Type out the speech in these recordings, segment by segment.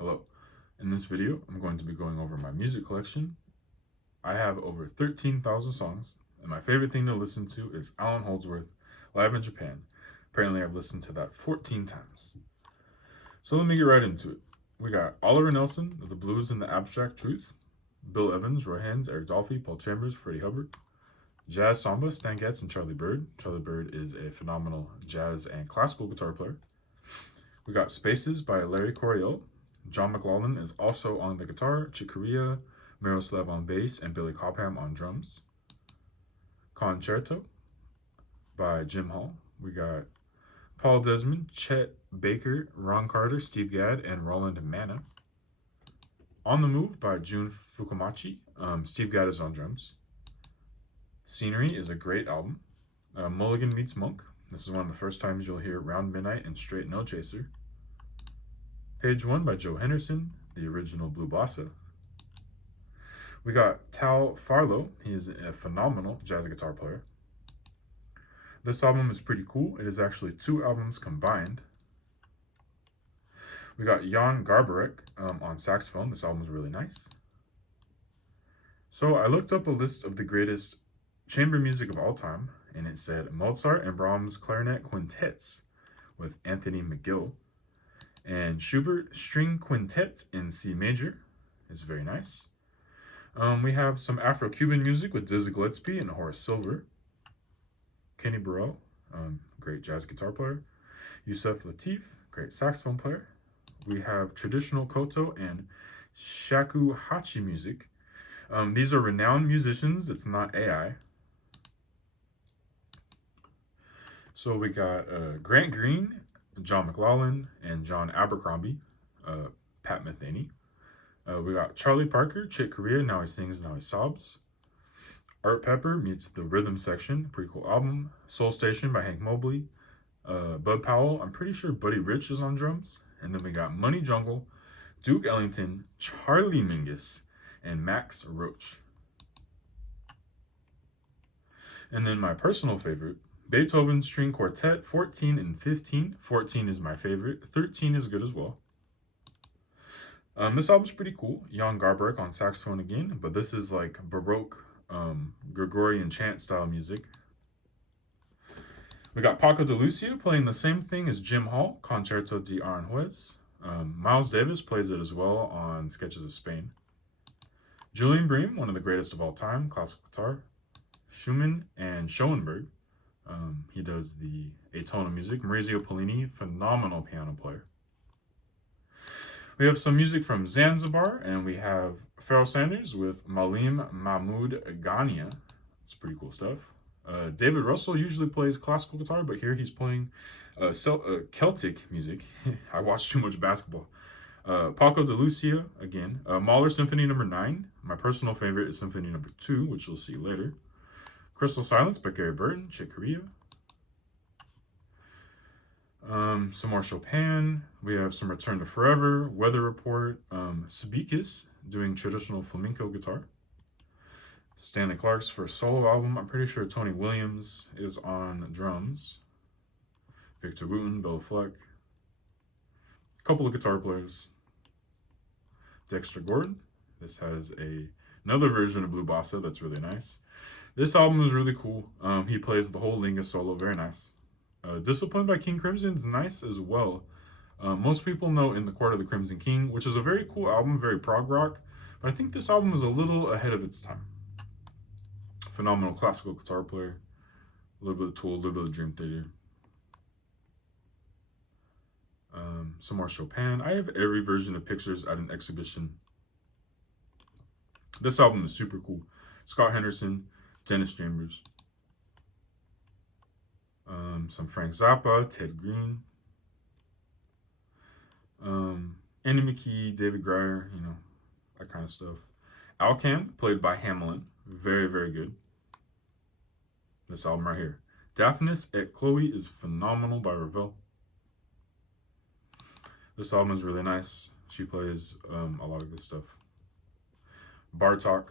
Hello. In this video, I'm going to be going over my music collection. I have over 13,000 songs, and my favorite thing to listen to is Allan Holdsworth, Live in Japan. Apparently, I've listened to that 14 times. So let me get right into it. We got Oliver Nelson, The Blues and the Abstract Truth, Bill Evans, Roy Haynes, Eric Dolphy, Paul Chambers, Freddie Hubbard, Jazz Samba, Stan Getz, and Charlie Byrd. Charlie Byrd is a phenomenal jazz and classical guitar player. We got Spaces by Larry Coryell. John McLaughlin is also on the guitar, Chick Corea, Miroslav on bass, and Billy Cobham on drums. Concerto by Jim Hall. We got Paul Desmond, Chet Baker, Ron Carter, Steve Gadd, and Roland Manna. On the Move by Jun Fukumachi. Steve Gadd is on drums. Scenery is a great album. Mulligan Meets Monk. This is one of the first times you'll hear Round Midnight and Straight No Chaser. Page One by Joe Henderson, the original Blue Bossa. We got Tal Farlow. He is a phenomenal jazz guitar player. This album is pretty cool. It is actually 2 albums combined. We got Jan Garbarek on saxophone. This album is really nice. So I looked up a list of the greatest chamber music of all time, and it said Mozart and Brahms clarinet quintets with Anthony McGill. And Schubert String Quintet in C major is very nice. We have some Afro-Cuban music with Dizzy Gillespie and Horace Silver. Kenny Burrell, great jazz guitar player. Yusef Lateef, great saxophone player. We have traditional koto and shakuhachi music. These are renowned musicians. It's not AI. So we got Grant Green, John McLaughlin, and John Abercrombie, Pat Metheny. We got Charlie Parker, Chick Corea, Now He Sings, Now He Sobs. Art Pepper meets the Rhythm Section, pretty cool album. Soul Station by Hank Mobley. Bud Powell, I'm pretty sure Buddy Rich is on drums. And then we got Money Jungle, Duke Ellington, Charlie Mingus, and Max Roach. And then my personal favorite, Beethoven String Quartet 14 and 15. 14 is my favorite. 13 is good as well. This album's pretty cool. Jan Garbarek on saxophone again, but this is like Baroque, Gregorian chant style music. We got Paco de Lucia playing the same thing as Jim Hall, Concerto de Aranjuez. Miles Davis plays it as well on Sketches of Spain. Julian Bream, one of the greatest of all time, classical guitar. Schumann and Schoenberg. He does the atonal music. Maurizio Pollini, phenomenal piano player. We have some music from Zanzibar, and we have Pharoah Sanders with Malim Mahmoud Ghania. It's pretty cool stuff. David Russell usually plays classical guitar, but here he's playing Celtic music. I watch too much basketball. Paco de Lucia, again. Mahler Symphony No. 9. My personal favorite is Symphony No. 2, which you'll see later. Crystal Silence by Gary Burton, Chick Corea. Some more Chopin. We have some Return to Forever, Weather Report, Sabikis doing traditional flamenco guitar. Stanley Clarke's first solo album. I'm pretty sure Tony Williams is on drums. Victor Wooten, Bela Fleck. A couple of guitar players. Dexter Gordon. This has another version of Blue Bossa that's really nice. This album is really cool. He plays the whole Lingus solo, very nice. Discipline by King Crimson is nice as well. Most people know In the Court of the Crimson King, which is a very cool album, very prog rock, but I think this album is a little ahead of its time. Phenomenal classical guitar player. A little bit of Tool, a little bit of Dream Theater. Some more Chopin. I have every version of Pictures at an exhibition. This album is super cool. Scott Henderson, Dennis Chambers. Some Frank Zappa, Ted Green. Andy McKee, David Grier, that kind of stuff. Alcan, played by Hamelin. Very, very good. This album right here. Daphnis et Chloe is phenomenal by Ravel. This album is really nice. She plays a lot of good stuff. Bartok.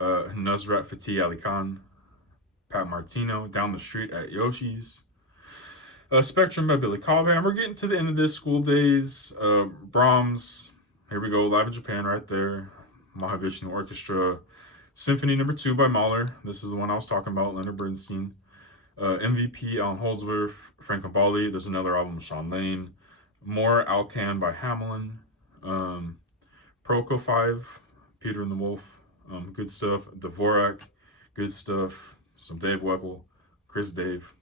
Nusrat Fateh Ali Khan. Pat Martino, Down the Street at Yoshi's. Spectrum by Billy Cobham. We're getting to the end of this. School Days, Brahms. Here we go, Live in Japan right there. Mahavishnu Orchestra. Symphony No. 2 by Mahler. This is the one I was talking about, Leonard Bernstein. MVP, Alan Holdsworth. Frank Bali. There's another album, Sean Lane. More Alcan by Hamelin. Proco 5, Peter and the Wolf. Good stuff. Dvorak. Good stuff. Some Dave Weppel. Chris Dave.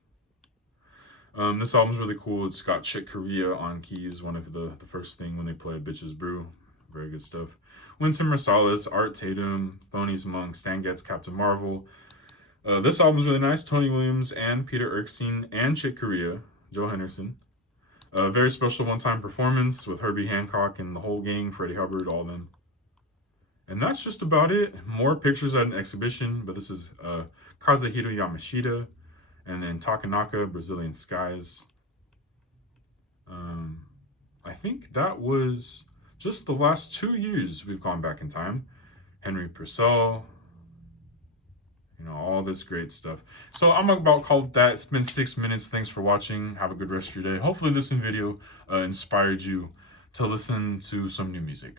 This album's really cool. It's got Chick Corea on keys, one of the first thing when they played Bitches Brew. Very good stuff. Wynton Marsalis, Art Tatum, Thelonious Monk, Stan Getz, Captain Marvel. This album's really nice. Tony Williams and Peter Erskine and Chick Corea, Joe Henderson. A very special one-time performance with Herbie Hancock and the whole gang, Freddie Hubbard, all of them. And that's just about it. More pictures at an exhibition, but this is Kazuhiro Yamashita. And then Takanaka, Brazilian Skies. I think that was just the last 2 years we've gone back in time. Henry Purcell. All this great stuff. So I'm about to call it that. It's been 6 minutes. Thanks for watching. Have a good rest of your day. Hopefully this video inspired you to listen to some new music.